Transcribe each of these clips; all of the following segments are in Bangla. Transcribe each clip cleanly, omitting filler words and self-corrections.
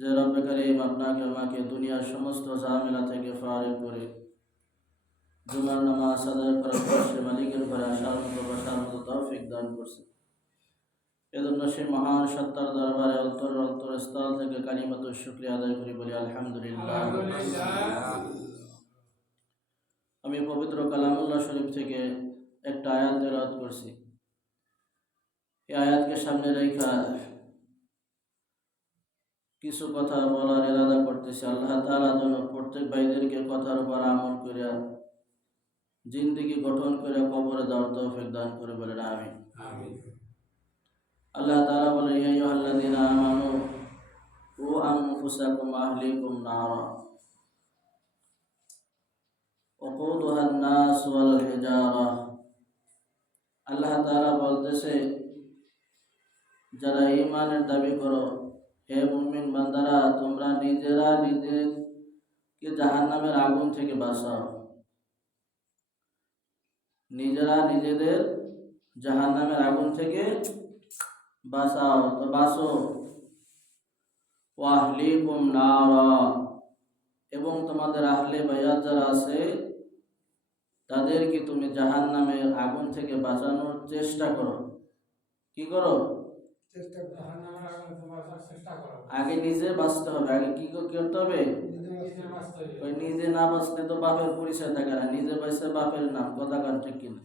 যে রব্বে করিম আপনাকে আমাকে দুনিয়ার সমস্ত ঝামেলা থেকে ফারিগ করে জুমার নামাজ আদায় করার পর সে মালিকের ঘরে আসার মতো তৌফিক দান করছে। এজন্য সে মহান সত্তার দরবারে অন্তরস্থল থেকে কালিমাতু শুকরিয়া আদায় করি, বলি আলহামদুলিল্লাহ। আমি পবিত্র কালামুল্লাহ শরীফ থেকে একটা আয়াত তেলাওয়াত করছি। এই আয়াতকে সামনে রেখে কিছু কথা বলার ইরাদা করতেছি। আল্লাহ তাআলা যেন প্রত্যেক ভাইদেরকে কথার উপর আমল করে জিন্দেগি গঠন করে কবরে যাওয়ার তৌফিক দান করে, বলেন আমিন। আল্লাহ তাআলা বলেন, ইয়া আইয়ুহাল্লাযীনা আমানু কু আনফুসাকুম ওয়া আহলিকুম নারা ওয়াকুদুহা আন-নাস ওয়াল হিজারা। আল্লাহ তাআলা বলতেছে, যারা ঈমানের দাবি করো, হে মুমিন বান্দারা, তোমরা নিজেরা নিজেকে জাহান্নামের আগুন থেকে বাঁচাও। নিজেরা নিজেদের জাহান্নামের আগুন থেকে বাঁচাও, তো বাঁচো। ওয়া আহলিকুম নারা, এবং তোমাদের আহলে বায়াত যারা আছে তাদেরকে তুমি জাহান্নামের আগুন থেকে বাঁচানোর চেষ্টা করো। কি করো? আগে নিজে বাঁচতে হবে। আগে কি করতে হবে? ওই নিজে না বাঁচলে তো বাপের পরিচয় থাকে না। নিজে বাঁচলে বাপের নাম, কথা কান ঠিক কিনা?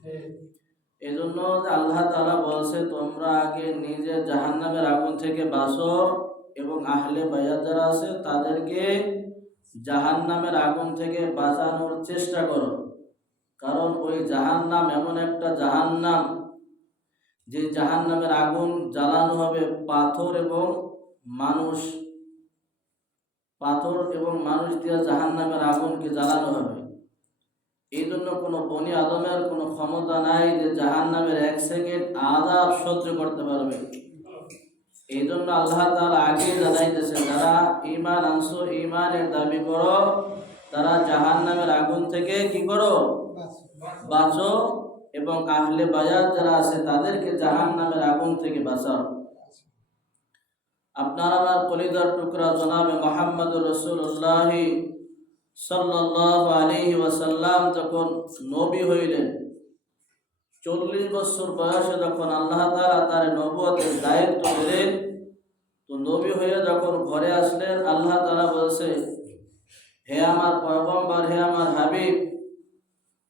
এই জন্য আল্লাহ তাআলা বলছে, তোমরা আগে নিজে জাহান্নামের আগুন থেকে বাঁচো এবং আহলে বায়াত যারা আছে তাদেরকে জাহান্নামের আগুন থেকে বাঁচানোর চেষ্টা করো। কারণ ওই জাহান্নাম এমন একটা জাহান্নাম যে জাহান্নামের আগুন জ্বালানো হবে পাথর এবং মানুষ দিয়ে জাহান্নামের আগুনকে জ্বালানো হবে। এই জন্য কোনো বনি আদমের কোনো ক্ষমতা নাই যে জাহান্নামের 1 সেকেন্ড আযাব সহ্য করতে পারবে। এই জন্য আল্লাহ তাআলা আগে জানাইতেছে, যারা ঈমান আনছো, ঈমানের দাবি করো, তারা জাহান্নামের আগুন থেকে কি করো? বাঁচো, এবং আহলে বায়াত যারা আছে তাদেরকে জাহান্নামের আগুন থেকে বাঁচাও। আপনার আমার কলিজার টুকরা জনাবে মুহাম্মদুর রাসূলুল্লাহ সাল্লাল্লাহু আলাইহি ওয়াসাল্লাম যখন নবী হইলেন, 40 বছর বয়সে যখন আল্লাহ তাআলা তার নবুয়তের দায়িত্ব দিলেন, তো নবী হয়ে যখন ঘরে আসলেন, আল্লাহ তাআলা বলছে, হে আমার পয়গম্বর, হে আমার হাবিব,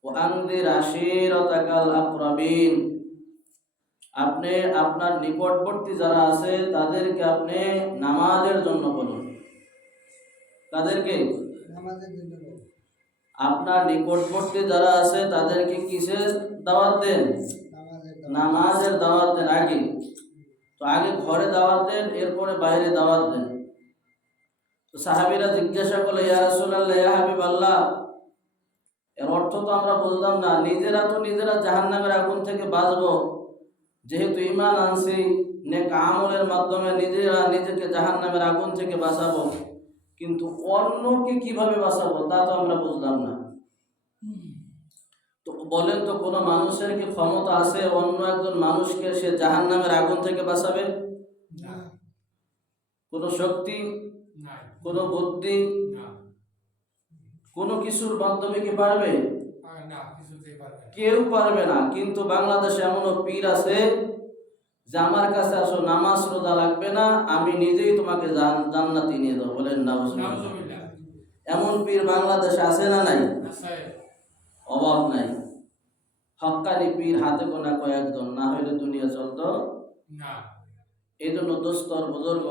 ওয়ানদির আশিরাতাকাল আকরাবিন, আপনি আপনার নিকটবর্তী যারা আছে তাদেরকে আপনি নামাজের জন্য বলুন। তাদেরকে নামাজের জন্য বলুন। আপনার নিকটবর্তী যারা আছে তাদেরকে কিসের দাওয়াত দেন? নামাজের দাওয়াত দেন। আগে তো আগে ঘরে দাওয়াত দেন, এরপরে বাইরে দাওয়াত দেন। তো সাহাবীরা জিজ্ঞাসা করলো, ইয়া রাসূলুল্লাহ, ইয়া হাবিবাল্লাহ, এর অর্থ তো আমরা বুঝলাম না। নিজেরা জাহান্নামের আগুন থেকে বাঁচবো, যেহেতু ঈমান আনছি, নেক আমলের মাধ্যমে নিজেরা নিজেকে জাহান্নামের আগুন থেকে বাঁচাবো, কিন্তু অন্যকে কিভাবে বাঁচাবো তা তো আমরা বুঝলাম না। তো বলেন তো, কোনো মানুষের কি ক্ষমতা আছে অন্য একজন মানুষকে সে জাহান্নামের আগুন থেকে বাঁচাবে? না। কোনো শক্তি, কোনো বুদ্ধি, কোনো কিছুর মাধ্যমে কি পারবে? না, কেউ পারবে না। কিন্তু বাংলাদেশে এমনও পীর আছে যে আমার কাছে আসো, নামাজ রোজা লাগবে না, আমি নিজেই তোমাকে জান্নাতে নিয়ে দেবো। বলেন নাউজুবিল্লাহ। এমন পীর বাংলাদেশে আছে না নাই? অভাব নাই। হক্কানি পীর হাতে গোনা কয়েকজন, না হইলে দুনিয়া চলতো না। এই জন্য দোস্তর বুজুর্গ,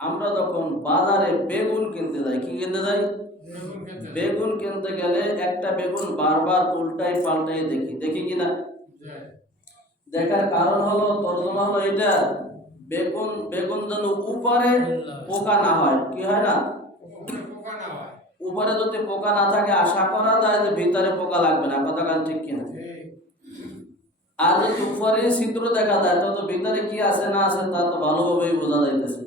আমরা যখন বাজারে বেগুন কিনতে যাই, কি কিনতে যাই? বেগুন কিনতে গেলে একটা বেগুন বারবার উল্টাই পাল্টাই দেখি কিনা? দেখার কারণ হলো, তর্জমা হলো এটা, বেগুন যেন উপরে পোকা না হয়। কি হয় না? উপরে যদি পোকা না থাকে, আশা করা যায় যে ভিতরে পোকা লাগবে না। কথা কান ঠিক কিনা? আর যদি উপরে ছিদ্র দেখা যায়, তো ভিতরে কি আছে না আছে তা তো ভালোভাবেই বোঝা যাইতেছে।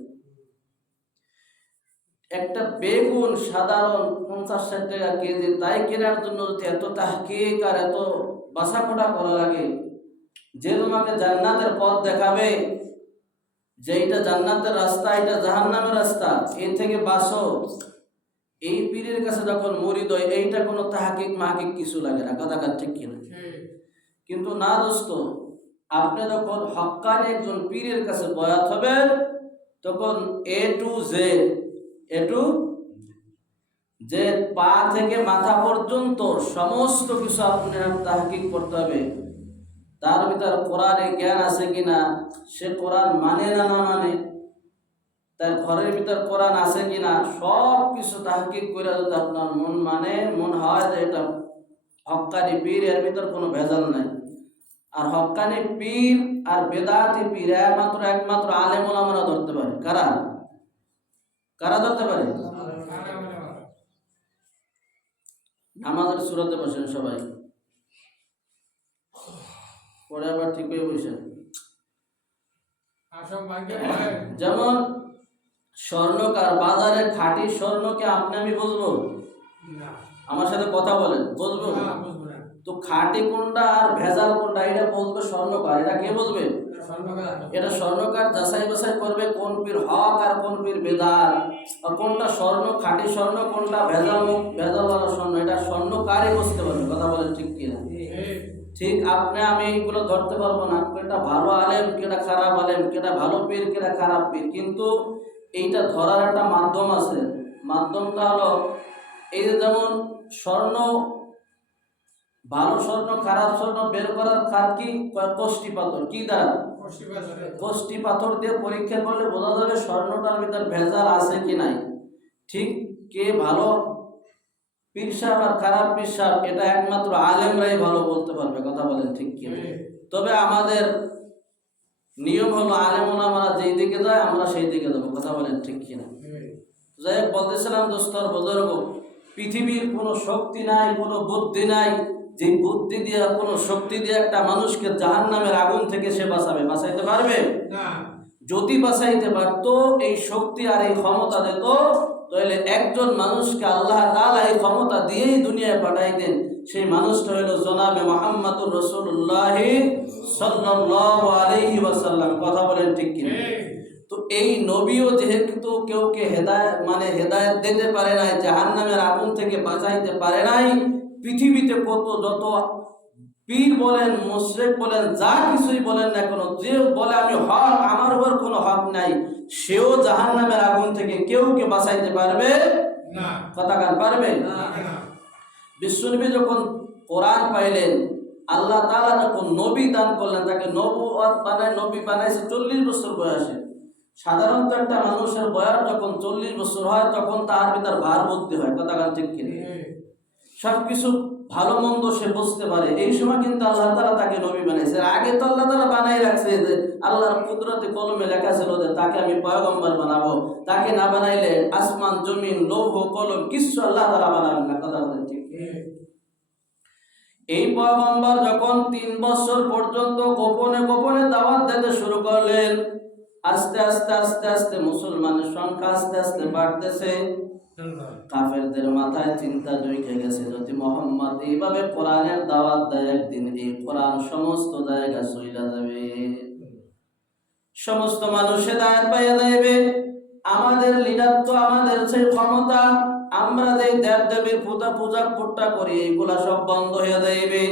একটা বেগুন সাধারণ 50-60 টাকা কেজি, তাই কেনার জন্য যদি এত তাহকিক আর এত বাছাপোটা করা লাগে, যে তোমাকে জান্নাতের পথ দেখাবে, যে এটা জান্নাতের রাস্তা, এটা জাহান্নামের রাস্তা, এর থেকে বাঁচো। এই পীরের কাছে যখন মুরিদ হয়, এইটা কোনো তাহাকিক মাহাকিক কিছু লাগে না, কথা ঠিক কিনা? কিন্তু না দোস্ত, আপনি যখন হক্কানি একজন পীরের কাছে বয়াত হবেন, তখন এ টু জেড পা থেকে মাথা পর্যন্ত সমস্ত কিছু আপনার তাহকিক করতে হবে। তার ভিতর কোরআনের জ্ঞান আছে কিনা, সে কোরআন মানে না মানে, তার ঘরের ভিতর কোরআন আছে কিনা, সব কিছু তাহকিক করে যদি আপনার মন মানে, মন হয় যে এটা হক্কানি পীর, এর ভিতর কোনো ভেজাল নাই। আর হক্কানি পীর আর বেদাতি পীর একমাত্র আলেম ওলামারা ধরতে পারে। কারা ধরতে পারে? নামাজের সূরাতে বসেন সবাই, পরে আবার ঠিক হয়ে বসেন। যেমন স্বর্ণকার, বাজারে খাঁটি স্বর্ণকে আপনি আমি বুঝবো? আমার সাথে কথা বলেন, বুঝবো? তো খাঁটি কোনটা আর ভেজাল কোনটা এটা বলবে স্বর্ণকার। এটা কে বলবে? এটা স্বর্ণকার যাচাই বাছাই করবে কোন পীর হক আর কোন পীর বেদাত, আর কোনটা স্বর্ণ খাঁটি স্বর্ণ, কোনটা ভেজাল স্বর্ণ, এটা স্বর্ণকারই বুঝতে পারবে। কথা বলেন ঠিক কিনা? ঠিক আপনি আমি এইগুলো ধরতে পারবো না, কেটা ভালো আলেম কেটা খারাপ আলেম, কেটা ভালো পীর কেটা খারাপ পীর, কিন্তু এইটা ধরার একটা মাধ্যম আছে। মাধ্যমটা হলো এই যে যেমন স্বর্ণ, ভালো স্বর্ণ খারাপ স্বর্ণ বের করার কাজ কি? কষ্টি পাথর। কি দ্বারা? কষ্টি পাথর দিয়ে পরীক্ষা করলে বোঝা যাবে স্বর্ণটার ভিতর ভেজাল আছে কি নাই। ঠিক কে ভালো পীর সাহেব আর খারাপ পীর সাহেব, এটা একমাত্র আলেমরাই ভালো বলতে পারবে। কথা বলেন ঠিক কি? তবে আমাদের নিয়ম হলো আলেম ওলামারা যেই দিকে যায় আমরা সেই দিকে যাবো। কথা বলেন ঠিক কিনা? যাই হোক, বলতেছিলাম দোস্তর বুজুর্গ, পৃথিবীর কোনো শক্তি নাই, কোনো বুদ্ধি নাই, যে বুদ্ধি দিয়ে কোনো শক্তি দিয়ে একটা মানুষকে জাহান্নামের আগুন থেকে সে বাঁচাইতে পারবে না। যদি বাঁচাইতে পারতো, এই শক্তি আর এই ক্ষমতা দিত, তাহলে একজন মানুষকে আল্লাহ তাআলা এই ক্ষমতা দিয়েই দুনিয়ায় পাঠাইতেন। সেই মানুষটা হলো জনাবে মুহাম্মদুর রাসূলুল্লাহ সাল্লাল্লাহু আলাইহি ওয়াসাল্লাম। কথা বলেন ঠিক কি? তো এই নবীও যেহেতু কেউকে হেদায়েত দিতে পারে নাই, জাহান্নামের আগুন থেকে বাঁচাইতে পারে নাই, পৃথিবীতে যত পীর বলেন, মুশরিক বলেন, যা কিছুই বলেন না কেন, যে বলে আমি হক, আমার উপর কোনো হক নাই, সেও জাহান্নামের আগুন থেকে কেউকে বাঁচাইতে পারবে না। কথা কান পারবে না। বিশ্বনবী যখন কোরআন পাইলেন, আল্লাহ তাআলা যখন নবী দান করলেন, তাকে নবী বানাইছে 40 বছর বয়সে। সাধারণত একটা মানুষের বয়স যখন 40 বছর হয়, তখন তার ভিতর ভার বুদ্ধি হয়। কথা কান ঠিক কিনা? সবকিছু ভালো মন্দ সে বুঝতে পারে। এই সময় কিন্তু আল্লাহ তাআলা তাকে নবী বানাইছে। আগে তো আল্লাহ তাআলা বানাই রাখছে যে আল্লাহর কুদরতে কলমে লেখা ছিল যে তাকে আমি পয়গম্বর বানাবো। তাকে না বানাইলে আসমান জমিন লৌহ কলম কিছু আল্লাহ তাআলা বানাবেন না। কথা বলেন ঠিক? এই পয়গম্বর যখন 3 বছর পর্যন্ত গোপনে গোপনে দাওয়াত দিতে শুরু করলেন, আস্তে আস্তে আস্তে আস্তে মুসলমানের সংখ্যা আস্তে আস্তে বাড়তেছে। কাফেরদের মাথায় চিন্তা ঢুকে গেছে, যদি মুহাম্মদ এইভাবে কোরআনের দাওয়াত দেয়, একদিন এই কোরআন সমস্ত জায়গা চইলা যাবে, সমস্ত মানুষ হেদায়েত পাইয়া যাবে। আমাদের লিডার তো, আমাদের সেই ক্ষমতা, আমরা যে দেব দেবীর পূজা করি, এগুলা সব বন্ধ হয়ে যাবে।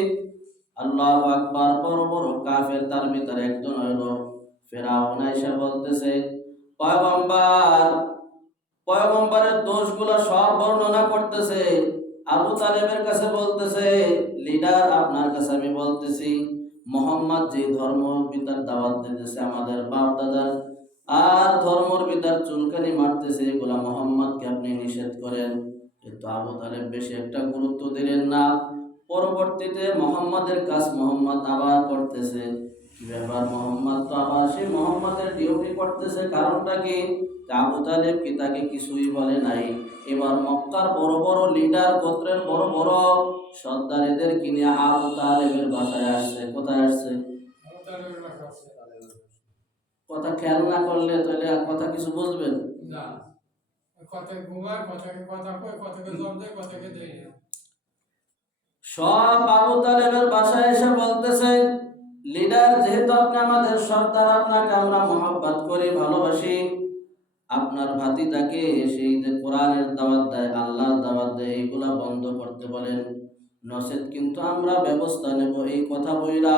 আল্লাহু আকবার। বড় বড় কাফের, তার ভিতরে একজন হলো ফিরআউন, এসে বলতেছে পয়গম্বরের দোষগুলো সব বর্ণনা করতেছে। আবু তালেবের কাছে বলতেছে, লিডার আপনার কাছে আমি বলতেছি, মুহাম্মদ যে ধর্মের ভিতর দাওয়াত দিতেছে, আমাদের বাপ দাদার আর ধর্মের ভিতর চুলকানি মারতেছে, এগুলা মুহাম্মদকে আপনি নিষেধ করেন। কিন্তু আবু তালেব বেশি একটা গুরুত্ব দিলেন না। পরবর্তীতে মুহাম্মাদের কাজ মুহাম্মদ আবার করতেছে। কি ব্যাপার, মুহাম্মদ তো আবার সেই মুহাম্মাদের ডিউটি করতেছে, কারণটা কি? আবু তালেব কি তাকে কিছুই বলে নাই। এবার মক্কার বড় বড় লিডার, গোত্রের বড় বড় সর্দারেদের কিনে আবু তালেবের বাসায় আসছে। কোথায় আসছে? কথা খেয়াল না করলে তাহলে কথা কিছু বুঝবেন না। সব আবু তালেবের বাসায় এসে বলতেছে, লিডার, যেহেতু আপনি আমাদের সর্দার, আপনাকে আমরা মহব্বত করি, ভালোবাসি। আপনার ভাতিজাকে সেই যে কোরআনের দাওয়াত দেয়, আল্লাহর দাওয়াত দেয়, এইগুলা বন্ধ করতে বলেন, নচেত কিন্তু আমরা ব্যবস্থা নেব। এই কথা বইরা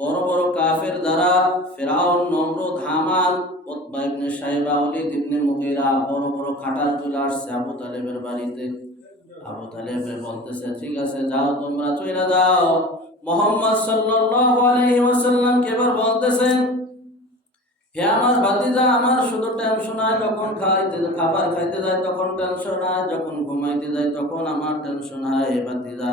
বড় বড় কাফের দ্বারা ফিরআউন, নমরুদ, হামান, উতবা ইবনে সাইবা, ওলীদ ইবনে মুগীরা বড় বড় খাটাল চলে আসছে আবু তালেবের বাড়িতে। আবু তালেব বলতেছে, ঠিক আছে যাও, তোমরা চলে যাও। মুহাম্মদ সাল্লাল্লাহু আলাইহি ওয়াসাল্লাম কেবল বলতেছেন, হে আমার ভাতিজা, আমার শুধু টেনশন হয় যখন খাবার খাইতে যায় তখন টেনশন হয়, যখন ঘুমাইতে যায় তখন আমার টেনশন হয়। ভাতিজা,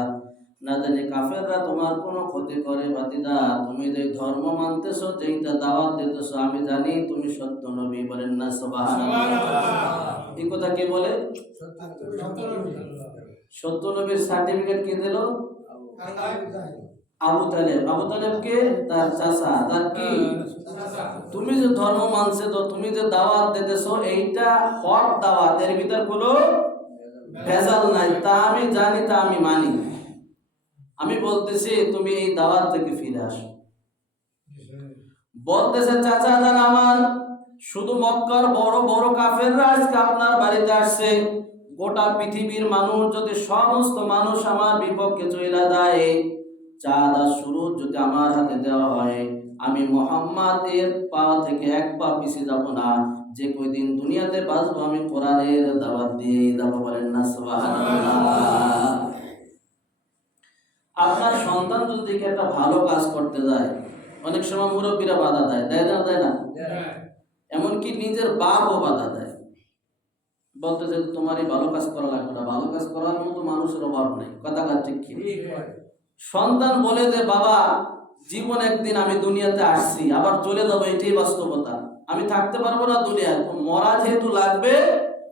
না জানি কাফেররা তোমার কোনো ক্ষতি করে। ভাতিজা, তুমি যে ধর্ম মানতেছো, যেইটা দাওয়াত দিতেছো, আমি জানি তুমি সত্য নবী। বলেন না সুবহানাল্লাহ। এই কথা কে বলে? সত্য নবীর সার্টিফিকেট কে দিল? আবু তালেব। আবু তালেবকে তার চাচা, তার কি? তুমি যে ধর্ম মানছে, তো তুমি যে দাওয়াত দিতেছো, এইটা হক দাওয়াত, এর ভিতর কোনো ভেজাল নাই, তা আমি জানি, তা আমি মানি। আমি বলতেছি তুমি এই দাওয়াত থেকে ফিরে আসো। বলতেছে, চাচা জান আমার, শুধু মক্কার বড় বড় কাফেররা আজকে আপনার বাড়িতে আসছে। গোটা পৃথিবীর মানুষ যদি, সমস্ত মানুষ আমার বিপক্ষে চলে যায়, চাঁদ আর সূরজ যদি আমার হাতে দেওয়া হয়, আমি মুহাম্মাদের পা থেকে এক পা পিছিয়ে যাব না। যে কয়দিন দুনিয়াতে বাঁচবো, আমি কোরআনের দাওয়াত দিয়ে যাব। বলেন না সুবহানাল্লাহ। আপনার সন্তান যদি একটা ভালো কাজ করতে যায়, অনেক সময় মুরব্বীরা বাধা দেয়, দেয় না? দেয় না? এমনকি নিজের বাপও বাধা দেয়, বলতেছে তোমারই ভালো কাজ করা লাগবে না, ভালো কাজ করার মতো মানুষের অভাব নেই। কথা ঠিক কি? সন্তান বলে যে, বাবা, জীবন একদিন আমি দুনিয়াতে আসছি, আবার চলে যাবো, এটাই বাস্তবতা, আমি থাকতে পারবো না দুনিয়ায়, তো মরা যেহেতু লাগবে,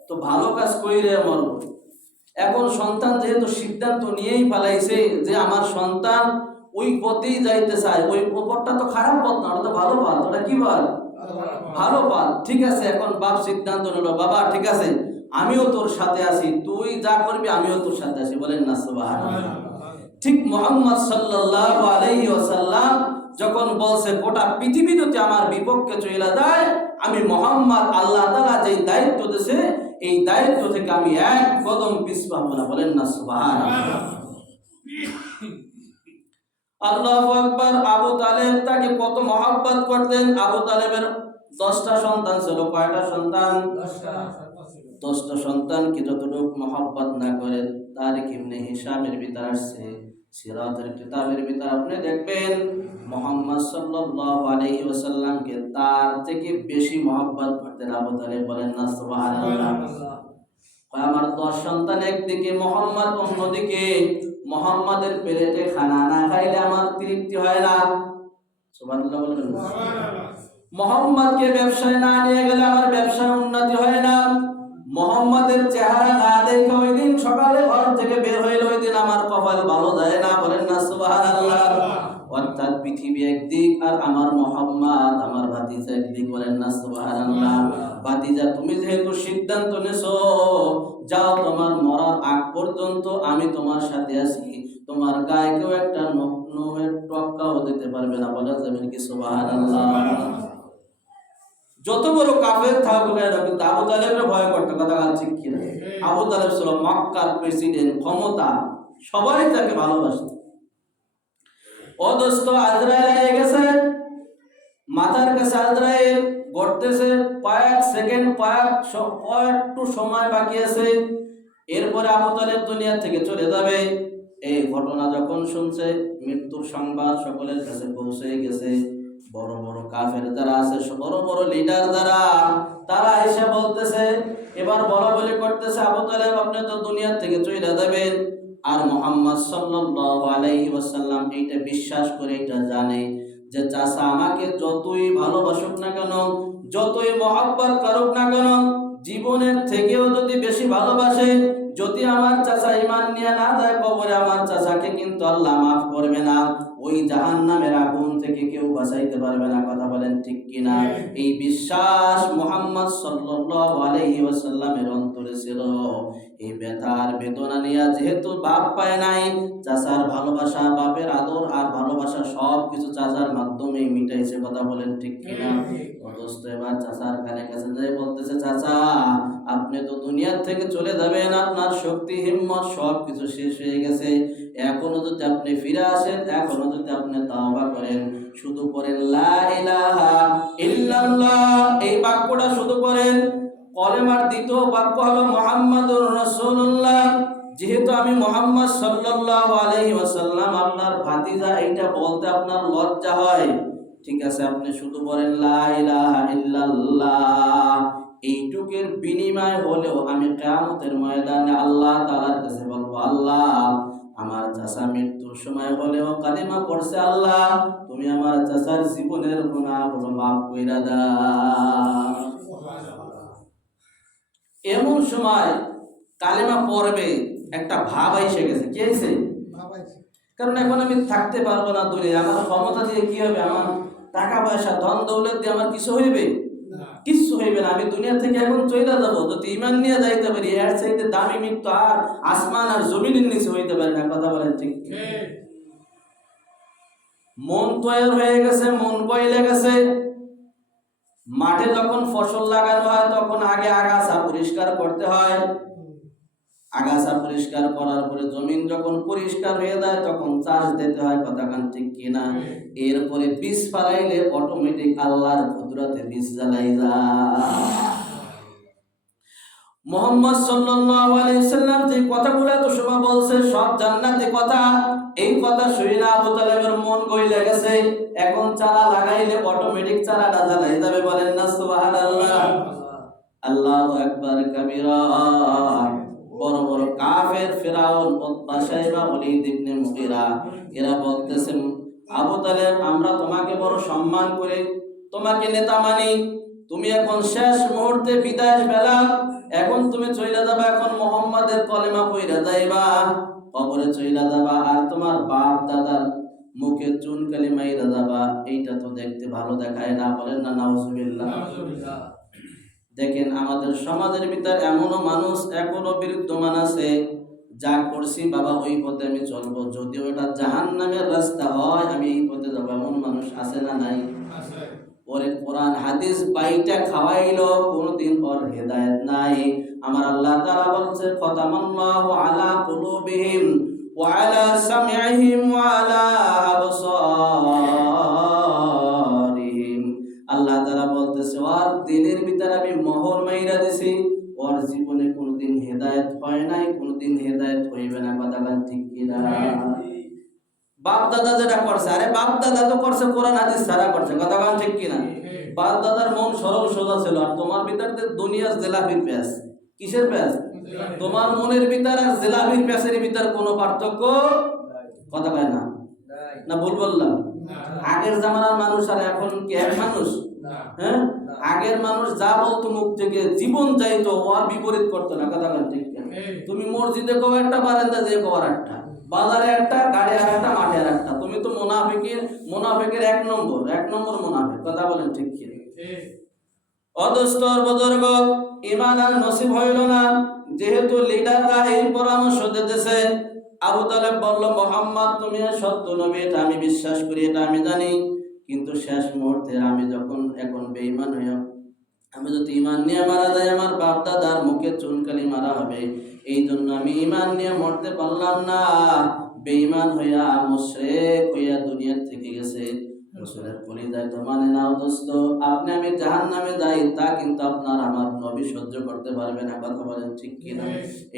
তো ভালো কাজ কইরে মরবো। এখন সন্তান যেহেতু সিদ্ধান্ত নিয়েই ফেলাইছে যে আমার সন্তান ওই পথেই যাইতে চায়, ওই পথটা তো খারাপ পথ না, ওটা তো ভালো পথ। ওটা কি পথ? ভালো পথ। ঠিক আছে, এখন বাপ সিদ্ধান্ত নিল, বাবা ঠিক আছে, আমিও তোর সাথে আছি, তুই যা করবি আমিও তোর সাথে আছি। বলেন না সুবহানাল্লাহ। ঠিক মুহাম্মদ সাল্লাল্লাহু আলাইহি ওয়াসাল্লাম যখন বলছে গোটা পৃথিবী যদি আমার বিপক্ষে চলে যায়, আমি মুহাম্মদ, আল্লাহ তাআলা যেই দায়িত্ব দিয়েছে, এই দায়িত্ব থেকে আমি এক কদম পিছপা না। বলেন না সুবহানাল্লাহ। আল্লাহু আকবার। আবু তালেব তাকে কত মহব্বত করতেন। আবু তালেবের 10টা সন্তান ছিল। কয়টা সন্তান? 10টা সন্তানকে যতটুকু মহব্বত না করে, তারিখ ইবনে হিশামের ভিতর আসছে, সিরাতের কিতাবের ভিতর আপনি দেখবেন মুহাম্মদ সাল্লাল্লাহু আলাইহি ওয়াসাল্লামকে তার থেকে বেশি মহব্বত করতেন আবু তালেব। বলেন না সুবহানাল্লাহ। আমার 10 সন্তান একদিকে, মোহাম্মদ অন্যদিকে। মোহাম্মদের প্লেটে খানা না খাইলে আমার তৃপ্তি হয় না। সুবহানাল্লাহ বলেন। মোহাম্মদকে ব্যবসায় না নিয়ে গেলে আমার ব্যবসায় উন্নতি হয় না। মোহাম্মদের চেহারা না দেখে ওই দিন সকালে ঘর থেকে বের হইলে ওই দিন আমার কপাল ভালো যায় না। বলেন না সুবহানাল্লাহ। অর্থাৎ পৃথিবী একদিক আর আমার মোহাম্মদ, আমার ভাতিজা একদিক। বলেন না সুবহানাল্লাহ। ভাতিজা, তুমি যেহেতু সিদ্ধান্ত নেছো, যাও, তোমার মরার আগ পর্যন্ত আমি তোমার সাথে আছি, তোমার গায়ে কেউ একটা নখের টক্কাও দিতে পারবে না। বলা যাবে কি সুবহানাল্লাহ। যত বড় কাফের থাকুক না কেন, কিন্তু আবু তালেবের ভয় করতে। কথা ঠিক কিনা? আবু তালেব ছিল মক্কার প্রেসিডেন্ট, ক্ষমতা, সবাই তাকে ভালোবাসত। ও দোস্ত, আজরাইল এসে গেছে, মাথার কাছে আজরাইল গড়তেছে, কয়েক সেকেন্ড, কয়েকটু সময় বাকি আছে, এরপরে আবু তালেব দুনিয়া থেকে চলে যাবে। এই ঘটনা যখন শুনছে, মৃত্যুর সংবাদ সকলের কাছে পৌঁছে গেছে। বড় বড় কাফের যারা আছে, বড় বড় লিডার যারা, তারা এসে বলতেছে, এবার বলা বলি করতেছে, আবু তালেব আপনি তো দুনিয়া থেকে চলে যাবেন। আর মুহাম্মদ সাল্লাল্লাহু আলাইহি ওয়াসাল্লাম এইটা বিশ্বাস করে, এটা জানে যে চাচা আমাকে যতই ভালোবাসুক না কেন, যতই মহব্বত করুক না কেন, জীবনের থেকেও যদি বেশি ভালোবাসে, যদি আমার চাচা ঈমান নিয়ে না যায় কবরে, আমার চাচাকে কিন্তু আল্লাহ মাফ করবে না। ওই জাহান্নামের আগুন থেকে কেউ বাঁচাইতে পারবে না। কথা বলেন ঠিক কিনা? এই বিশ্বাস মুহাম্মদ সাল্লাল্লাহু আলাইহি ওয়াসাল্লামের অন্তরে ছিল। এই ব্যথার বেদনা নিয়ে যেহেতু বাপ পায় নাই, চাচার ভালোবাসা, বাপের আদর আর ভালোবাসা সব কিছু চাচার মাধ্যমে মিটাইছে। কথা বলেন ঠিক কিনা? অথচ এবার চাচার কানে কাছে যাই বলতেছে, চাচা আপনি তো দুনিয়ার থেকে চলে যাবেন, আপনার শক্তি হিম্মত সব কিছু শেষ হয়ে গেছে। এখনো যদি আপনি ফিরে আসেন, এখনো যদি আপনি তাওবা করেন, শুধু পড়েন লা ইলাহা ইল্লাল্লাহ, এই বাক্যটা শুধু পড়েন। কলেমার দ্বিতীয় বাক্য হলো মুহাম্মাদুর রাসূলুল্লাহ। যেহেতু আমি মুহাম্মদ সাল্লাল্লাহু আলাইহি ওয়াসাল্লাম আপনার ভাতিজা, এইটা বলতে আপনার লজ্জা হয়, ঠিক আছে, আপনি শুধু বলেন লা ইলাহা ইল্লাল্লাহ। এইটুকের বিনিময় হলেও আমি কিয়ামতের ময়দানে আল্লাহ তাআলার কাছে বলবো, আল্লাহ আমার চাচা মৃত্যুর সময় হলেও কালিমা পড়ছে, আল্লাহ তুমি আমার চাচার জীবনের গুনাহগুলো মাফ কইরা দাও। এমন সময় কালেমা পড়বে, একটা ভাব এসে গেছে। কি হয়েছে? কারণ এখন আমি থাকতে পারবো না দুনিয়া, আমার ক্ষমতা দিয়ে কি হবে, আমার টাকা পয়সা ধন দৌলত দিয়ে আমার কিছু হইবে? কিচ্ছু হইবে না। আমি দুনিয়া থেকে এখন চলে যাবো, যদি ইমান নিয়ে যাইতে পারি, এর চাইতে দামি মৃত্যু আর আসমান আর জমিনের নিচে হইতে পারে না। কথা বলেন ঠিক? মন তৈরি হয়ে গেছে, মন বইলে গেছে। মাঠে যখন ফসল লাগানো হয় তখন আগে আগাছা পরিষ্কার করতে হয়, আগাছা পরিষ্কার করার পরে জমিন যখন পরিষ্কার হয়ে যায় তখন চাষ দিতে হয়। কথা কান ঠিক কিনা? এরপরে বীজ ফলাইলে অটোমেটিক আল্লাহর কুদরতে বীজ জ্বালাই যায়। মুহাম্মদ সাল্লাল্লাহু আলাইহি ওয়াসাল্লাম যে কথাগুলো এত সময় বলছে সব জান্নাতি কথা। এই কথা শুনে আবু তালেবের মন গইলে গেছে, এখন চারা লাগাইলে অটোমেটিক চারাটা জ্বালাই যাবে। বলেন না সুবহানাল্লাহ। আল্লাহু আকবার কাবীরা। বড় বড় কাফের ফিরাউন, উতবা, শাইবা, ওলীদ ইবনে মুগীরা, এরা বলতেছে, আবু তালেব আমরা তোমাকে বড় সম্মান করে তোমাকে নেতা মানি, তুমি এখন শেষ মুহূর্তে বিদায় বেলা, এখন তুমি চইলা যাবা, এখন মুহাম্মাদের কলেমা পইরা যাইবা, কবরে চইলা যাবা, আর তোমার বাপ দাদার মুখে চুন কালি মাইরা যাবা। এইটা তো দেখতে ভালো দেখায় না। বলেন না নাউজুবিল্লাহ। দেখেন আমাদের সমাজের ভিতর এমনও মানুষ এখনো বিরুদ্ধমান আছে, যা করছি বাবা ওই পথে আমি চলবো, যদিও এটা জাহান্নামের রাস্তা হয় আমি এই পথে যাবো, এমন মানুষ আছে না নাই? ওরে কোরআন হাদিস বাইটা খাওয়াইলো, কোনদিন ওর হেদায়েত নাই। আমার আল্লাহ তাআলা বলছে, খাতামাল্লাহু আলা কুলুবিহিম ওয়া আলা সামইহিম ওয়া আলা আবসারিহিম। আল্লাহ তাআলা বলতেছে, ওর দিলের ভিতর আমি মোহর মাইরা দিছি, ওর জীবনে কোনদিন হেদায়েত হয় নাই, কোনদিন হেদায়েত হইবে না। কথা বলেন ঠিক কিনা? বাপ দাদা যেটা করছে, আরে বাপ দাদা তো করছে কোরআন হাদিস ছাড়া করছে। কথা বলেন ঠিক কিনা? বাপ দাদার মন সরল সোজা ছিল, আর তোমার ভিতর দুনিয়ার জিলাপির প্যাঁচ। কিসের প্যাঁচ? তোমার মনের ভিতর আর জিলাপির প্যাঁচের ভিতর কোনো পার্থক্য কথা কয় না। না ভুল বললাম? আগের জামানার মানুষ আর এখন কি এক মানুষ? হ্যাঁ, আগের মানুষ যা বলতো মুখ থেকে, জীবন চাইতো, ওর বিপরীত করতো না। কথা বলেন ঠিক কিনা? তুমি মসজিদে কও একটা, বারান্দা যে কও একটা, বাজারে একটা, গাড়ি আর একটা, মাঠে আর একটা, তুমি তো মুনাফিকের এক নম্বর মুনাফিক। কথা বলেন ঠিক কি? অদস্তর বুজুর্গ, ঈমান আর নসিব হইল না, যেহেতু লিডাররা এই পরামর্শ দিতেছে। আবু তালেব বলল, মুহাম্মদ তুমি সত্য নবী, এটা আমি বিশ্বাস করি, এটা আমি জানি, কিন্তু শেষ মুহূর্তে আমি যখন এখন বেঈমান হইয়া আমি যদি ঈমান নিয়ে মারা যাই, আমার বাপ দাদার মুখে চুনকালি মারা হবে, এই জন্য আমি ঈমান নিয়ে মরতে পারলাম না। বেঈমান হইয়া মুশরিক হইয়া দুনিয়া থেকে গেছে। রাসূলের কলিজায় তো মানে নাও দোস্ত, আপনি আমি জাহান্নামে যাই, তা কিন্তু আপনার আমার নবী সহ্য করতে পারবে না। কথা বলেন ঠিক কিনা?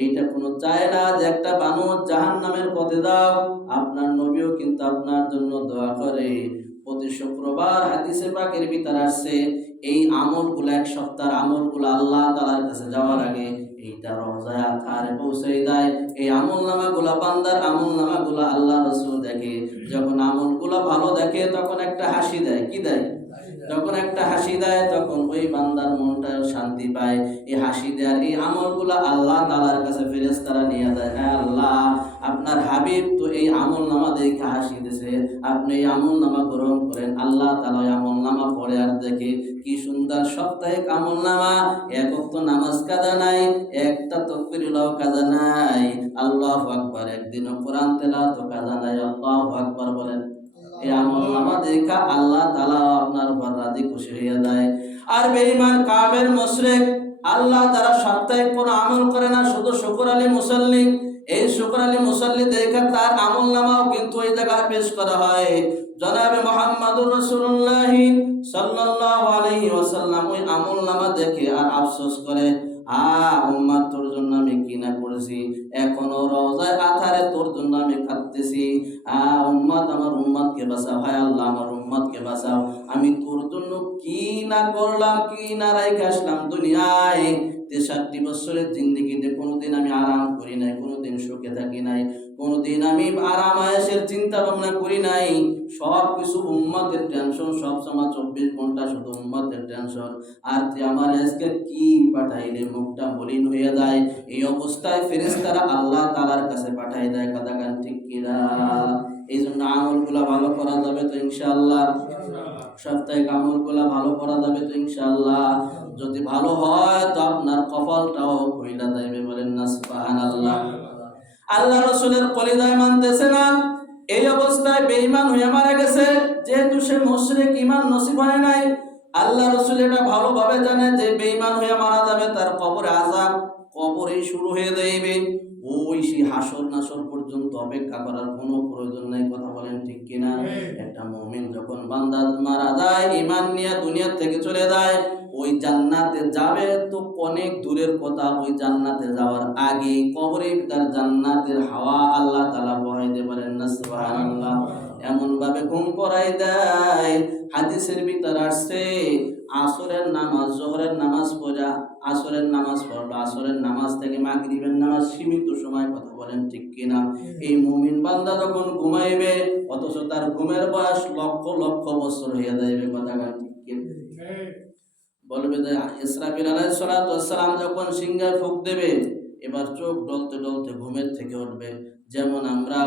এইটা কোনো চায় না যে একটা মানুষ জাহান্নামের পথে যাও। আপনার নবীও কিন্তু আপনার জন্য দোয়া করে। প্রতি শুক্রবার হাদিসে পাকের ভিতর আসছে, এই আমলগুলো, এক সপ্তাহের আমলগুলো আল্লাহ তাআলার কাছে যাওয়ার আগে এইটা রওজায়ে আতহারে পৌঁছে দেয়। এই আমলনামাগুলো, বান্দার আমলনামাগুলো আল্লাহ রাসূল দেখে। যখন আমলগুলো ভালো দেখে তখন একটা হাসি দেয়। কি দেয়? যখন একটা হাসি দেয় তখন ওই বান্দার মনটা শান্তি পায়। এই হাসি দেয়, এই আমলগুলো আল্লাহ তাআলার কাছে ফেরেশতারা নিয়ে যায়। হ্যাঁ আল্লাহ, আপনার হাবিব তো এই আমল নামা দেখে হাসি দিছে, আপনি এই আমল নামা গ্রহণ করেন। আল্লাহ তাআলা আমল নামা পড়ে আর দেখে কি সুন্দর সাপ্তাহিক আমল নামা, এক ওয়াক্ত নামাজ কাজা নাই, একটা তাকবীরুল্লাহ কাজা নাই, আল্লাহু আকবার, একদিনও কোরআন তেলাওয়াত কাজা নাই। আল্লাহু আকবার বলেন। এই আমল নামা দেখা আল্লাহ তাআলা আপনার উপর রাজি খুশি হয়ে যায়। আর বেঈমান কাফের মুশরিক আল্লাহ তারা সাপ্তাহিক কোনো আমল করে না, শুধু শুকর আলী মুসাল্লি। এই শুকর আলী মুসাল্লি দেখে তার আমল নামাও কিন্তু ওই জায়গায় পেশ করা হয়। জনাবে মুহাম্মদুর রাসূলুল্লাহ সাল্লাল্লাহু আলাইহি ওয়াসাল্লাম ওই আমল নামা দেখে আর আফসোস করে, উম্মত তোর জন্য আমি কি না করেছি, এখনো রওজায় আথারে তোর জন্য আমি কাঁদতেছি। উম্মত, আমার উম্মতকে বাঁচাও, হায় আল্লাহ আমার উম্মতকে বাঁচাও, আমি তোর জন্য কি না করলাম, কি না রাইখে আসলাম দুনিয়ায়। 63 বছরের জিন্দেগিতে কোনোদিন আমি আরাম করি নাই, কোনোদিন সুখে থাকি নাই, কোনোদিন আমি আরাম আয়েশের চিন্তা ভাবনা করি নাই। সব কিছু উম্মতের টেনশন, সব সময় 24 ঘন্টা শুধু উম্মতের টেনশন। আর তুই আমার আজকে কি পাঠাইলে, মুখটা মলিন হয়ে যায়। এই অবস্থায় ফেরেশতারা আল্লাহ তাআলার কাছে পাঠাই দেয়। কথা গান ঠিক কিনা? এই জন্য আমলগুলা ভালো করা যাবে তো ইনশাআল্লাহ, সাপ্তাহিক আমলগুলা ভালো করা যাবে তো ইনশাআল্লাহ। যদি ভালো হয় তো আপনার কপালটাও খুইলা যাবে, বলেন না সুবহানাল্লাহ। আল্লাহ রাসূলের কলিজায় মানতেছে না, এই অবস্থায় বেঈমান হয়ে মারা গেছে, যেহেতু সে মুশরিক, ঈমান নসিব হয় নাই। আল্লাহ রাসূল এটা ভালোভাবে জানে যে বেঈমান হয়ে মারা যাবে, তার কবরে আযাব কবরেই শুরু হয়ে যাবে। ওই সেই হাসর নাসর পর্যন্ত অপেক্ষা করার কোনো প্রয়োজন নাই। কথা বলেন ঠিক কিনা? একটা মুমিন যখন বান্দা মারা যায়, ঈমান নিয়ে দুনিয়া থেকে চলে যায়, ওই জান্নাতে যাবে তো অনেক দূরের কথা। ওই জান্নাতে যাওয়ার আগে কবরে তার জান্নাতের হাওয়া আল্লাহ তাআলা বহাইতে পারেন না সুবহানাল্লাহ। এমন ভাবে ঘুম পড়াই দেয়, হাদিসের ভিতর আসছে আসরের নামাজ, জোহরের নামাজ পড়া, আসরের নামাজ পড়লো, আসরের নামাজ থেকে মাগরিবের নামাজ সীমিত সময়। কথা বলেন ঠিক কিনা? এই মুমিন বান্দা যখন ঘুমাইবে, অথচ তার ঘুমের বয়স লক্ষ লক্ষ বছর হয়ে যাবে। কথা ঠিক কিনা? বলবে যে ইসরাফিল আলাইহিস সালাতু ওয়াস সালাম যখন সিংহায় ফুঁক দেবে, এবার চোখ ডলতে ডলতে ঘুমের থেকে উঠবে। যেমন আমরা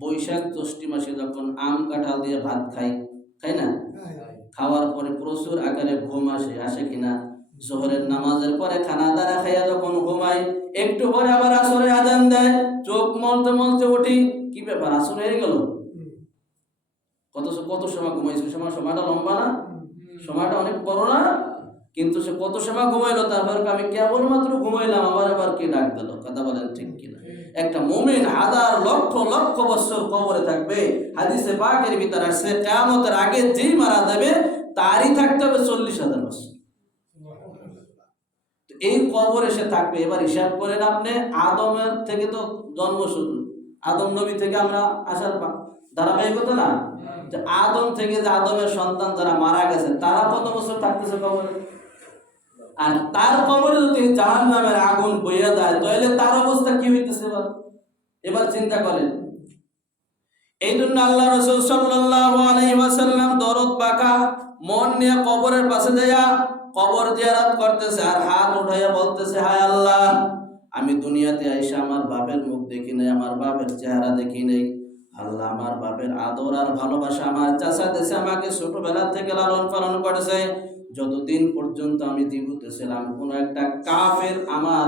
বৈশাখ জ্যৈষ্ঠ মাসে যখন আম কাঁঠাল দিয়ে ভাত খাই, খাই না? খাওয়ার পরে প্রচুর আকারে ঘুম আসে, আসে কিনা? জোহরের নামাজের পরে খানা দানা খাইয়া যখন ঘুমাই, একটু পরে আবার আসরে আজান দেয়, চোখ মলতে মলতে উঠি, কি ব্যাপার আসর হয়ে গেল? কত সময় ঘুমাইছে? সময়টা লম্বা না? সময়টা অনেক বড় না? কিন্তু সে কত সময় ঘুমাইলো, তারপর আমি কেবলমাত্র ঘুমাইলাম, আবার কে ডাক দিল। কথা বলেন ঠিক কিনা? একটা মুমিন হাজার লক্ষ লক্ষ বছর কবরে থাকবে। হাদিসে পাকের ভিতর আসছে কিয়ামতের আগে যেই মারা যাবে তারই থাকতে হবে 40,000 বছর। এই কবরে সে থাকবে। এবার হিসাব করেন আপনি, আদমের থেকে তো জন্ম শুরু, আদম নবী থেকে আমরা আসার ধারাবাহিকতা না, যে আদম থেকে যে আদমের সন্তান যারা মারা গেছে তারা কত বছর থাকতেছে কবরে। আর তার কবরে যদি জাহান্নামের আগুন বইয়া যায়, তাহলে তার অবস্থা কি হইতেছে? এবার চিন্তা করেন। এই জন্য আল্লাহ রাসূল সাল্লাল্লাহু আলাইহি ওয়াসাল্লাম দরদ পাকা মন নিয়ে কবরের পাশে যায়া কবর জিয়ারত করতেছে, আর হাত উঠাইয়া বলতেছে, হায় আল্লাহ, আমি দুনিয়াতে আইসা আমার বাপের মুখ দেখি নাই, আমার বাপের চেহারা দেখি নাই। আল্লাহ, আমার বাপের আদর আর ভালোবাসা আমার চাচা দেশে আমাকে ছোটবেলা থেকে লালন পালন করেছে। যতদিন পর্যন্ত আমি জীবিত ছিলাম, কোনো একটা কাফের আমার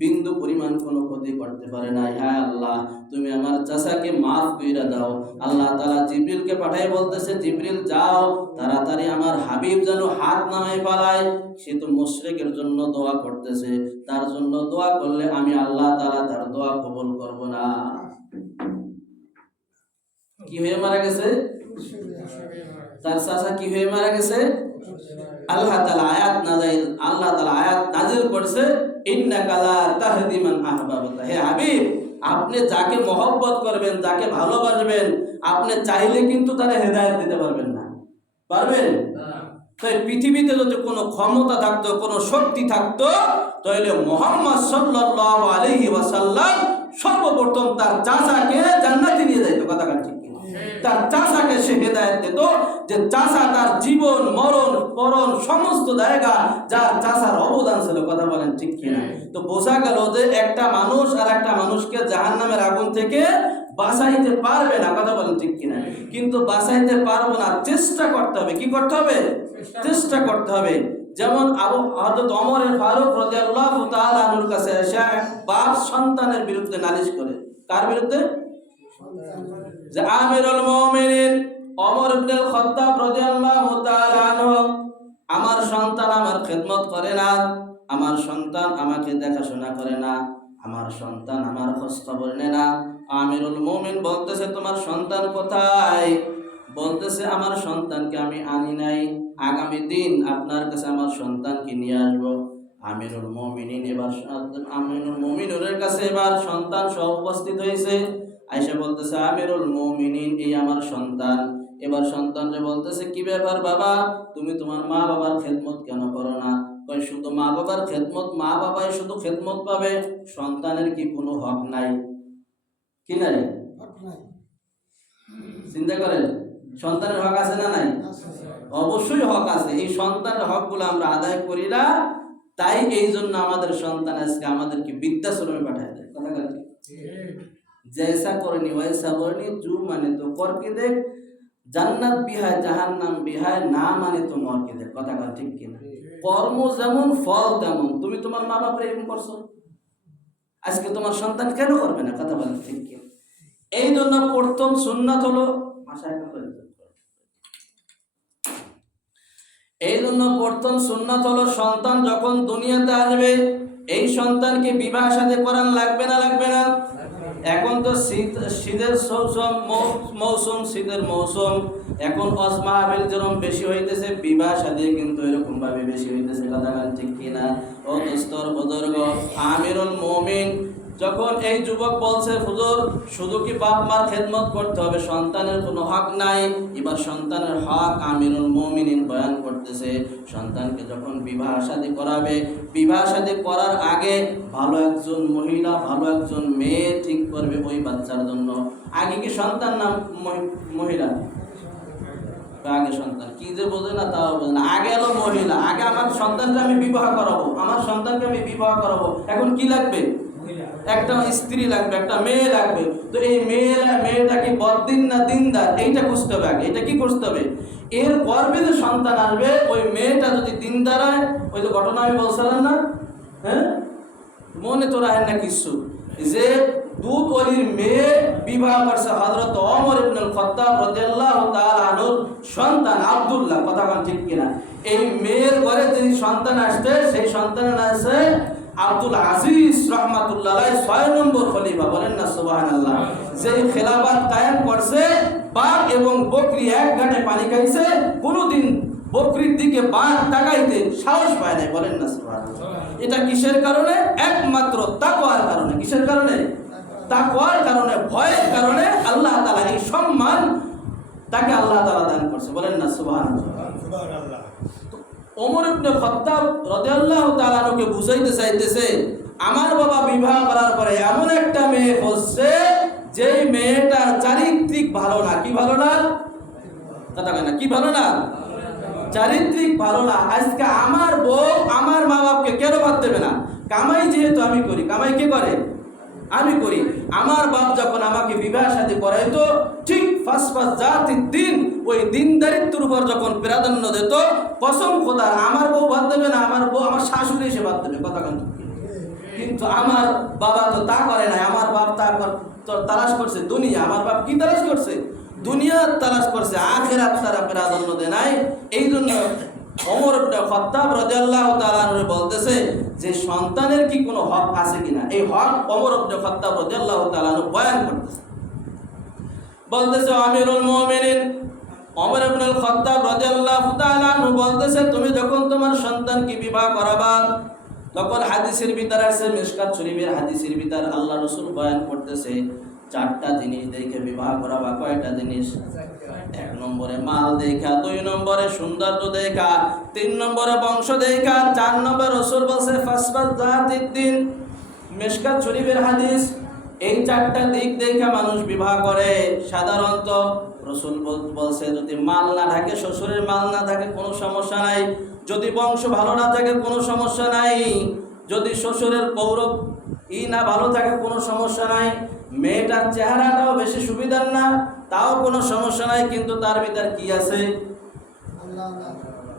বিন্দু পরিমাণ কোনো ক্ষতি করতে পারে না। হ্যাঁ আল্লাহ, তুমি আমার চাচাকে মাফ কইরা দাও। আল্লাহ তাআলা জিবরিলকে পাঠাই বলতেছে, জিবরিল যাও, তাড়াতাড়ি আমার হাবিব যেন হাত নামাই পালায়। সে তো মুশরিকের জন্য দোয়া করতেছে, তার জন্য দোয়া করলে আমি আল্লাহ তাআলা তার দোয়া কবুল করব না। কি হয়ে মারা গেছে? তার চাচা কি হয়ে মারা গেছে? আল্লাহ তাআলা আয়াত নাযিল করছে, ইন্নাকা লা তাহদি মান আহবাবতা। হে হাবিব, আপনি যাকে মহব্বত করবেন, যাকে ভালোবাসবেন, আপনি চাইলে কিন্তু তারে হেদায়েত দিতে পারবেন না। পারবেন? তাই পৃথিবীতে যদি কোনো ক্ষমতা থাকতো, কোনো শক্তি থাকতো, তাহলে মুহাম্মদ সাল্লাল্লাহু আলাইহি ওয়াসাল্লাম সর্বপ্রথম তার চাচাকে জান্নাতে নিয়ে যাইতো। কথা ঠিক কিনা? তার চাচাকে সে হেদায়েত দিত যে চাচা তার জীবন মরণ পরণ সমস্ত জায়গা যার চাচার অবদান ছিল। কথা বলেন ঠিক কিনা? তো বোঝা গেল যে একটা মানুষ আর একটা মানুষকে জাহান্নামের আগুন থেকে বাঁচাইতে পারবে না। কথা বলেন ঠিক কিনা? কিন্তু বাঁচাইতে পারবো না, চেষ্টা করতে হবে। কি করতে হবে? চেষ্টা করতে হবে। যেমন হযরত ওমর ফারুক রাদিয়াল্লাহু তাআলা আনহুর কাছে এসে বাপ সন্তানের বিরুদ্ধে নালিশ করে। কার বিরুদ্ধে? যে আমিরুল মুমিনিন ওমর ইবনে খাত্তাব রাদিয়াল্লাহু তাআলা আনহু, আমার সন্তান আমার খেদমত করে না, আমার সন্তান আমাকে দেখাশোনা করে না, আমার সন্তান আমার খোঁজ খবর নেয় না। আমিরুল মুমিন বলতেছে তোমার সন্তান কোথায়? বলতেছে আমার সন্তানকে আমি আনি নাই, আগামী দিন আপনার কাছে আমার সন্তানকে নিয়ে আসবো। আমিরুল মুমিনের কাছে এবার সন্তান সহ উপস্থিত হয়েছে। আয়েশা বলতেছে আমিরুল মুমিনিন এই আমার সন্তান। এবার সন্তানরে বলতেছে কি ব্যাপার বাবা, তুমি তোমার মা বাবার খেদমত কেন করো না? কয় শুধু মা বাবার খেদমত, মা বাবাই শুধু খেদমত পাবে, সন্তানের কি কোনো হক নাই? কি নাই? চিন্তা করেন, সন্তানের হক আছে না নাই? অবশ্যই হক আছে। এই সন্তানের হকগুলো আমরা আদায় করি না, তাই এই জন্য আমাদের সন্তান আজকে আমাদেরকে বৃদ্ধাশ্রমে পাঠায় দেয়। কথা বলেন जैसा करनी वैसा करनी, जो माने तो करके देख, জান্নাত বিহায় জাহান্নাম বিহায়, না মানে তো মরকে দেখ। কথা ঠিক কিনা? কর্ম যেমন ফল তেমন। তুমি তোমার মা বাপরে এরকম করছো, আজকে তোমার সন্তান কেন করবে না? কথা বলেন ঠিক কিনা? এই জন্য প্রথম সুন্নাত হলো সন্তান যখন দুনিয়াতে আসবে এই সন্তানকে বিবাহ সাথে করান লাগবে না? লাগবে না? এখন তো শীতের মৌসুম, শীতের মৌসুম, এখন অসমা আবিল যেরকম বেশি হইতেছে, বিবাহ শাদী কিন্তু এরকম ভাবে বেশি হইতেছে। কথা ঠিক কিনা? ও দোস্তর বুজুর্গ, আমিরুল মুমিন যখন এই যুবক বলছে হুজুর শুধু কি বাপ মার খেদমত করতে হবে, সন্তানের কোনো হক নাই, এবার সন্তানের হক আমিরুল মুমিনিন বয়ান করতেছে। সন্তানকে যখন বিবাহ শাদী করাবে, বিবাহ শাদী করার আগে ভালো একজন মহিলা, ভালো একজন মেয়ে ঠিক করবে ওই বাচ্চার জন্য। আগে কি সন্তান না মহিলা? আগে সন্তান। কি যে বোঝে না তাও বোঝে না। আগে এলো মহিলা, আগে আমার সন্তানকে আমি বিবাহ করাবো, আমার সন্তানকে আমি বিবাহ করাবো। এখন কি লাগবে? একটা স্ত্রী লাগবে, একটা মেয়ে লাগবে। তো এই মেয়েটা কি বদ্দিন না দিনদার, এইটা বুঝতে হবে আগে। এটা কি করতে হবে? এর গর্ভে যে সন্তান আসবে ওই মেয়েটা যদি দিনদার হয়, ওই যে ঘটনা আমি বলছিলাম না, হ্যাঁ মনে তো রাখেন না কিছু, যে দুধ ওলির মেয়ে বিবাহ করছে হযরত ওমর ইবনে খাত্তাব রাদিয়াল্লাহু তাআলা আনহুর সন্তান আব্দুল্লাহ। কথা ঠিক কিনা? এই মেয়ের ঘরে যে সন্তান আসছে সেই সন্তানের আছে আব্দুল আজিজ রহমাতুল্লাহ আলাইহি 6 নম্বর খলিফা। বলেন না সুবহানাল্লাহ। যে খেলাফত কায়েম করছে, বাঘ এবং বকরি এক ঘাটে পানি খাইছে, কোনোদিন বকরির দিকে বাঘ তাকাইতে সাহস পায় নাই। বলেন না সুবহানাল্লাহ। এটা কিসের কারণে? একমাত্র তাকওয়ার কারণে। কিসের কারণে? তাকওয়ার কারণে, ভয়ের কারণে আল্লাহ তাআলা এই সম্মান তাকে আল্লাহ তাআলা দান করছে। বলেন না সুবহানাল্লাহ। ওমর ইবনে খাত্তাব রাদিয়াল্লাহু তাআলা আনহুকে বুঝাইতে চাইতেছে আমার বাবা বিবাহ করার পরে এমন একটা মেয়ে হচ্ছে যেই মেয়েটার চারিত্রিক ভালো না। কি ভালো না? কথা কয় না, কি ভালো না? চারিত্রিক ভালো না। আজকে আমার বউ আমার মা বাপকে কেন বাদ দেবে না? কামাই যেহেতু আমি করি, কামাই কে করে? আমি করি। আমার বাপ যখন আমাকে বিবাহ শাদী করাইতো, ঠিক ফাঁস জাতির দিন, ওই দিনদারিত্বের উপর যখন প্রাধান্য দিত, কসম খোদার আমার বউ বাদ দেবে না, আমার বউ আমার শাশুড়ি এসে বাদ দেবে। কথা কিন্তু আমার বাবা তো তা করে নাই। আমার বাপ তালাশ করছে দুনিয়া। আমার বাপ কি তালাশ করছে? দুনিয়া তালাশ করছে, আখিরাত তারা প্রাধান্য দেয় নাই। এই জন্য ওমর ইবনে খাত্তাব রাদিয়াল্লাহু তাআলা আনহু বলতেছে যে সন্তানের কি কোনো হক আছে কিনা, এই হক ওমর ইবনে খাত্তাব রাদিয়াল্লাহু তাআলা আনহু বয়ান করতেছে। বলতেছে আমিরুল মুমিনিন ওমর ইবনে খাত্তাব রাদিয়াল্লাহু তাআলা আনহু বলতেছে তুমি যখন তোমার সন্তানকে বিবাহ করাবা, তখন হাদিসের ভিতর আছে, মিশকাত শরীফের হাদিসের ভিতর আল্লাহ রাসূল বয়ান করতেছে 4টা জিনিস দেখে বিবাহ করাবা। কয়টা জিনিস? 1 নম্বরে মাল দেখা, 2 নম্বরে সৌন্দর্য দেখা, 3 নম্বরে বংশ দেখা, 4 নম্বরে রাসূল বলছে ফাসবাত জাতিদ্দিন। মিশকাত শরীফের হাদিস এই চারটা দিক দেখে মানুষ বিবাহ করে। সাধারণত রাসূল বলছে যদি মাল না থাকে, শ্বশুরের মাল না থাকে কোনো সমস্যা নাই, যদি বংশ ভালো না থাকে কোনো সমস্যা নাই, যদি শ্বশুরের পৌরব না ভালো থাকে কোনো সমস্যা নাই, মেয়েটার চেহারাটাও বেশি সুবিধার না তাও কোনো সমস্যা নাই, কিন্তু তার ভিতর কি আছে?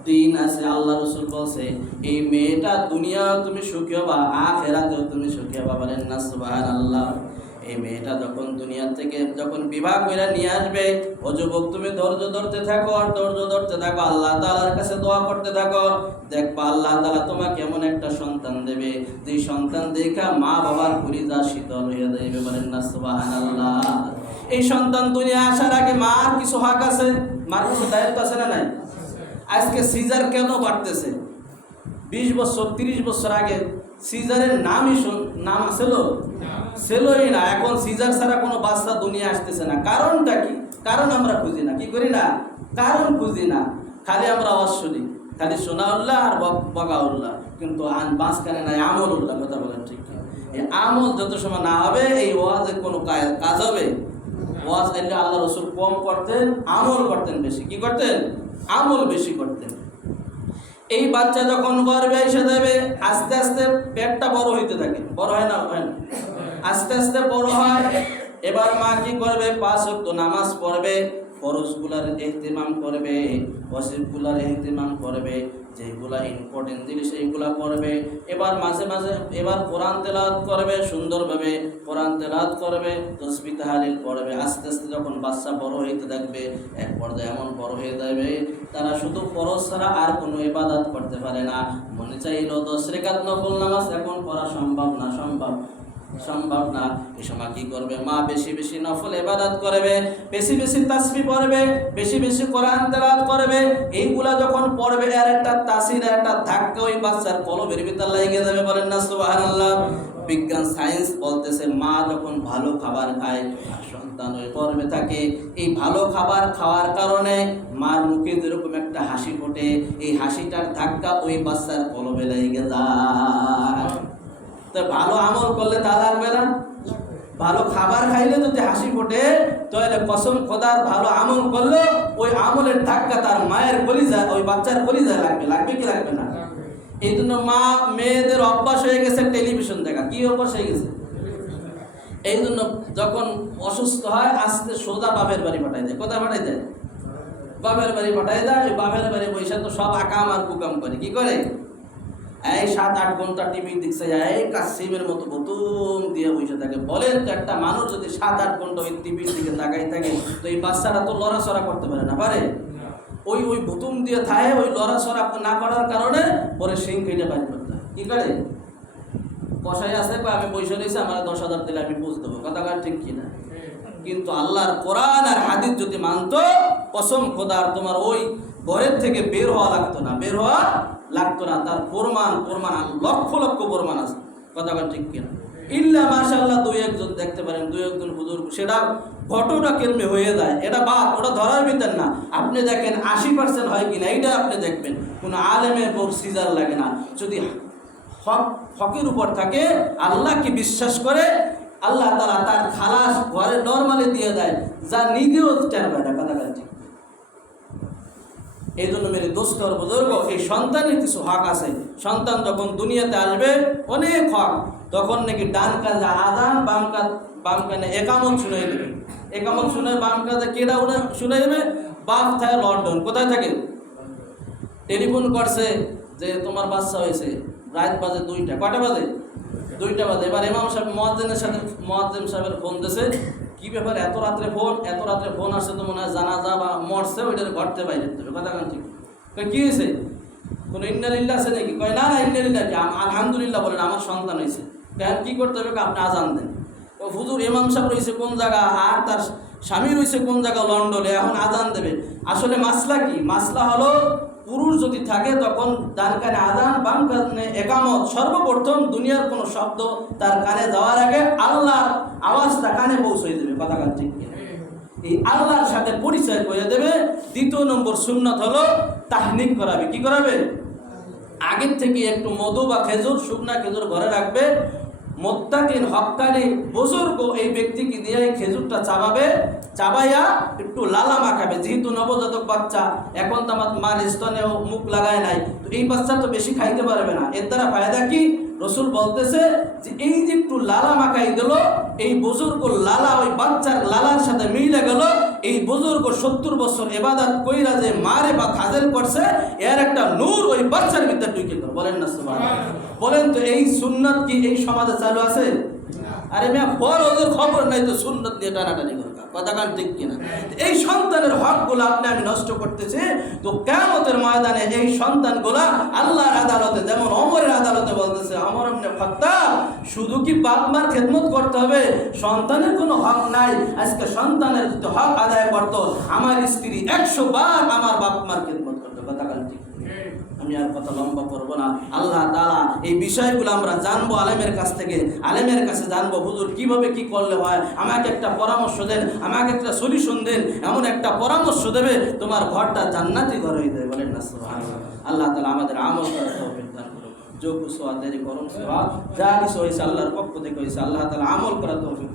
দিন আছে। আল্লাহ রাসূল বলছে এই মেয়েটা দুনিয়া তুমি সুখী হবা, আখিরাতেও তুমি সুখী হবা। বলেন না সুবহানাল্লাহ। এই মেয়েটা যখন দুনিয়া থেকে যখন বিবাহ করে নিয়ে আসবে, ও যুবক তুমি ধৈর্য ধরতে থাকো, আর ধৈর্য ধরতে থাকো, আল্লাহ তাআলার কাছে দোয়া করতে থাকো, দেখবা আল্লাহ তাআলা তোমাকে এমন একটা সন্তান দেবে যে সন্তান দেখা মা বাবার কলিজা শীতল হয়ে যাবে। বলেন না সুবহানাল্লাহ। এই সন্তান দুনিয়া আসার আগে মার কিছু হক আছে, মার কিছু দায়িত্ব আছে না নাই? আজকে সিজার কেন বাড়তেছে? 20 বছর 30 বছর আগে সিজারের নাম ছিলই না। এখন সিজার ছাড়া কোনো বাচ্চা দুনিয়া আসতেছে না। কারণটা কি? কারণ আমরা খুঁজি না। কি করি না? কারণ খুঁজি না। খালি আমরা আওয়াজ শুনি, খালি শোনাউল্লাহ আর বগাউল্লাহ, কিন্তু মাঝখানে নাই আমলুল্লাহ। কথা বলেন ঠিক? এই আমল যত সময় না হবে এই ওয়াজের কোনো কাজ হবে? ওয়াজ এলে আল্লাহ রাসূল কম করতেন, আমল করতেন বেশি। কি করতেন? আমল বেশি করতেন। এই বাচ্চা যখন গর্ভে এসে যাবে, আস্তে আস্তে পেটটা বড় হইতে থাকে। বড় হয় না? হয় না? আস্তে আস্তে বড় হয়। এবার মা কি করবে? 5 ওয়াক্ত নামাজ পড়বে, ফরজগুলার ইহতিমাম করবে, ওয়াজিবগুলার ইহতিমাম করবে, যেগুলা ইম্পর্টেন্ট জিনিস এইগুলা পড়বে। এবার মাঝে মাঝে এবার কোরআন তেলাওয়াত করবে, সুন্দরভাবে কোরআন তেলাওয়াত করবে, তাসবিহ তাহলিল পড়বে। আস্তে আস্তে যখন বাচ্চা বড় হইতে থাকবে, এক পর্যায়ে এমন বড় হয়ে যাবে তারা শুধু ফরজ ছাড়া আর কোনো ইবাদত করতে পারে না। মনে চাইলো 10 রাকাত নফল নামাজ এখন পড়া সম্ভব না। এই সময় কি করবে? মা বেশি বেশি নফল ইবাদত করবে, বেশি বেশি তাসবিহ পড়বে, বেশি বেশি কোরআন তেলাওয়াত করবে। এইগুলা যখন পড়বে আর একটা তাসির, একটা ধাক্কা ওই বাচ্চার কলবের ভিতর লেগে যাবে। বলেন না সুবহানাল্লাহ। বিজ্ঞান সায়েন্স বলতেছে মা যখন ভালো খাবার খায় সন্তান ওই গর্ভে থাকে, এই ভালো খাবার খাওয়ার কারণে মার মুখে যেরকম একটা হাসি ফোটে, এই হাসিটার ধাক্কা ওই বাচ্চার কলবে লেগে যায়। তো ভালো আমল করলে তা লাগবে না? ভালো খাবার খাইলে যদি হাসি ফোটে, তাহলে কসম খোদার ভালো আমল করলে ওই আমলের ধাক্কা তার মায়ের কলিজায়, ওই বাচ্চার কলিজায় লাগবে। লাগবে কি লাগবে না? এই জন্য মেয়েদের অভ্যাস হয়ে গেছে টেলিভিশন দেখা। কি অভ্যাস হয়ে গেছে? এই জন্য যখন অসুস্থ হয় আস্তে সোজা বাপের বাড়ি পাঠাই দেয়। কোথায় পাঠাই দেয়? বাপের বাড়ি পাঠাই দেয়। বাপের বাড়ি বৈশা তো সব আকাম আর কুকাম করে। কি করে? এই 7-8 ঘন্টা টিভি দেখছে, এই কাসিমের মতো বোতুম দিয়ে বসে থাকে। বলেন তো একটা মানুষ যদি 7-8 ঘন্টা ওই টিভির দিকে তাকাই থাকে, তো এই বাচ্চাটা তো লড়াচড়া করতে পারে না। পারে? ওই বোতুম দিয়ে থাকে, ওই লড়াচড়া না করার কারণে পরে সিং কেটে বাইর করতে হয়। কি করে? কষাই আছে, আমি পয়সা নিয়েছি, আমার 10,000 দিলে আমি বুঝ দেবো। কথা ঠিক কিনা? কিন্তু আল্লাহর কোরআন আর হাদিস যদি মানতো, কসম খোদার তোমার ওই ঘরের থেকে বের হওয়া লাগতো না। তার প্রমাণ লক্ষ লক্ষ প্রমাণ আছে। কথা ঠিক কিনা? ইল্লা মাশাআল্লাহ 2-1 দেখতে পারেন, 2-1 হুজুর সেটা ঘটনা কেমনে হয়ে যায়, এটা বাদ, ওটা ধরার ভিতর না। আপনি দেখেন 80% হয় কিনা, এইটা আপনি দেখবেন। কোনো আলেমের বউ সিজার লাগে না। যদি হকের উপর থাকে, আল্লাহকে বিশ্বাস করে, আল্লাহ তাআলা তার খালাস ঘরে নরমালি দিয়ে দেয়, যা নিজেও টের পায় না। কথা ঠিক। এই জন্য মেরে দোস্ত আর বুজুর্গ, এই সন্তানের কিছু হক আছে। সন্তান যখন দুনিয়াতে আসবে অনেক হক। তখন নাকি ডান কাজে আযান, বাম কানে একামত শুনাই দেবে। একামত শুনে বাম কাজে কেডা শুনাই দেবে? বাপ থাকে লন্ডন। কোথায় থাকে? টেলিফোন করছে যে তোমার বাচ্চা হয়েছে, রাত বাজে 2টা। কটা বাজে? 2টা বাজে। এবার ইমাম সাহেব মুয়াজ্জিন সাহেবের ফোন দিয়েছে, কি ব্যাপার এত রাত্রে ফোন আসছে, তো মনে হয় জানাজা বা মরছে, ওইটা ঘরতে বাইরে দিতে হবে। কথা ঠিক। কি হয়েছে? কোনো ইন্নালিল্লাহ আছে নাকি? কয় না ইন্নালিল্লাহ কি, আলহামদুলিল্লাহ বলেন, আমার সন্তান হয়েছে। কেন কি করতে হবে? আপনি আজান দেন। ও হুজুর ইমাম সাহেব রয়েছে কোন জায়গা, আর তার স্বামী রয়েছে কোন জায়গা, লন্ডনে, এখন আজান দেবে। আসলে মাসলা কি? মাসলা হলো পুরুষ যদি থাকে তখন ডান কানে আযান, বাম কানে একামত। সর্বপ্রথম দুনিয়ার কোনো শব্দ তার কানে যাওয়ার আগে আল্লাহর আওয়াজটা কানে পৌঁছে দেবে। কথা ঠিক। এই আল্লাহর সাথে পরিচয় করে দেবে। 2 নম্বর সুন্নাত হলো তাহনিক করাবে। কি করাবে? আগের থেকে একটু মধু বা খেজুর, শুকনা খেজুর ঘরে রাখবে, মুত্তাকিন হক্কানি বুজুর্গ এই ব্যক্তিকে দিয়ে এই খেজুরটা চাবাইয়া একটু লালা মাখাবে। যেহেতু নবজাতক বাচ্চা, এখন তো আমার মার স্তনেও মুখ লাগায় নাই, তো এই বাচ্চা তো বেশি খাইতে পারবে না। এর দ্বারা ফায়দা কি? রসুল বলতেছে যে এই যে একটু লালা মাখাই দিল, এই বুজুর্গ লালা ওই বাচ্চার লালার সাথে মিলে গেল। এই বুজুর্গ 70 বছর ইবাদত কইরা যে মারে বা খাজেল করছে, এর একটা নূর ওই বাচ্চার ভিতরে ঢুকে গেল। বলেন না সুবহানাল্লাহ? বলেন তো এই সুন্নাত কি এই সমাজে চালু আছে? আরে মিয়া ফরজের খবর নাই তো সুন্নাত নিয়ে টানাটানি করবে, কথা কান ঠিক কিনা? এই সন্তানের হকগুলো আপনি আমি নষ্ট করতেছি, তো কিয়ামতের ময়দানে এই সন্তানগুলা আল্লাহর আদালতে, যেমন ওমরের আদালতে বলতেছে, ওমর ইবনে খাত্তাব শুধু কি বাপ মার খেদমত করতে হবে, সন্তানের কোনো হক নাই? আজকে সন্তানের যদি হক আদায় করতো, আমার স্ত্রী 100 বার আমার বাপ মার খেদমত করতো। কথা কান ঠিক? আমি আর কথা লম্বা করবো না। আল্লাহ তাআলা এই বিষয়গুলো আমরা জানবো আলেমের কাছ থেকে, আলেমের কাছে জানবো হুজুর কিভাবে কি করলে হয়। আমাকে একটা পরামর্শ দেন, আমাকে একটা সলিউশন দেন। এমন একটা পরামর্শ দেবে তোমার ঘরটা জান্নাতি ঘর হয়ে যাবে। বলেন না সুবহানাল্লাহ? আল্লাহ তাআলা আমাদের আমল করার তৌফিক দান করুন। जो कुछ हुआ तेरे करम से हुआ, जा किस हुआ आल्लाहर पक्ष থেকে হয়েছে, আল্লাহ তাআলা আমল করার তৌফিক